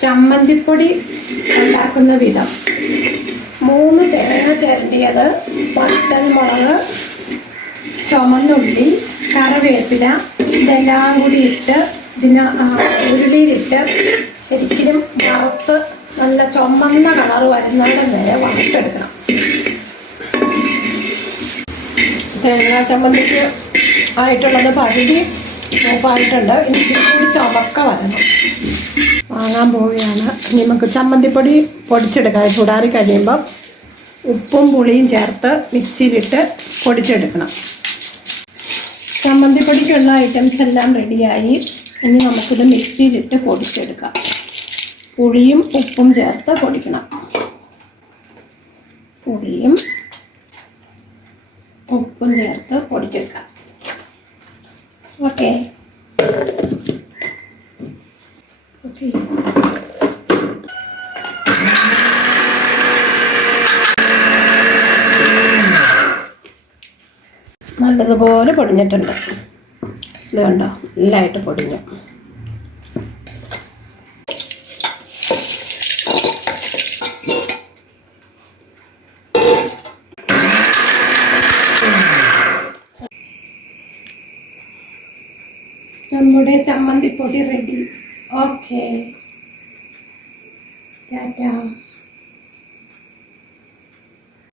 ചമ്മന്തിപ്പൊടി ഉണ്ടാക്കുന്ന വിധം: 3 തേങ്ങ ചിരണ്ടിയത്, വറ്റൽമുളക്, ചുമന്നുള്ളി, കറിവേപ്പില, ഇതെല്ലാം കൂടി ഇട്ട് ഇതിന് ഉരുളിയിലിട്ട് ശരിക്കും വറുത്ത് നല്ല ചുമന്ന കളർ വരുന്നതിന് വരെ വറുത്തെടുക്കണം. തേങ്ങാ ചമ്മന്തിക്ക് ആയിട്ടുള്ളത് പകുതി മൂപ്പായിട്ടുണ്ട്. ഇനി ഇച്ചിരി ചുമക്ക വരണം. വാങ്ങാൻ പോവുകയാണ്. നമുക്ക് ചമ്മന്തിപ്പൊടി പൊടിച്ചെടുക്കാം. ചൂടാറി കഴിയുമ്പം ഉപ്പും പുളിയും ചേർത്ത് മിക്സിയിലിട്ട് പൊടിച്ചെടുക്കണം. ചമ്മന്തിപ്പൊടിക്കുള്ള ഐറ്റംസ് എല്ലാം റെഡിയായി. ഇനി നമുക്കിത് മിക്സിയിലിട്ട് പൊടിച്ചെടുക്കാം. പുളിയും ഉപ്പും ചേർത്ത് പൊടിക്കണം. പുളിയും ഉപ്പും ചേർത്ത് പൊടിച്ചെടുക്കാം. ഓക്കെ ഓക്കെ നല്ലതുപോലെ പൊടിഞ്ഞിട്ടുണ്ട്. ഇത് കണ്ടോ, നല്ലതായിട്ട് പൊടിഞ്ഞു. നമ്മുടെ ചമ്മന്തിപ്പൊടി റെഡി. ഓക്കെ, ടാറ്റാ.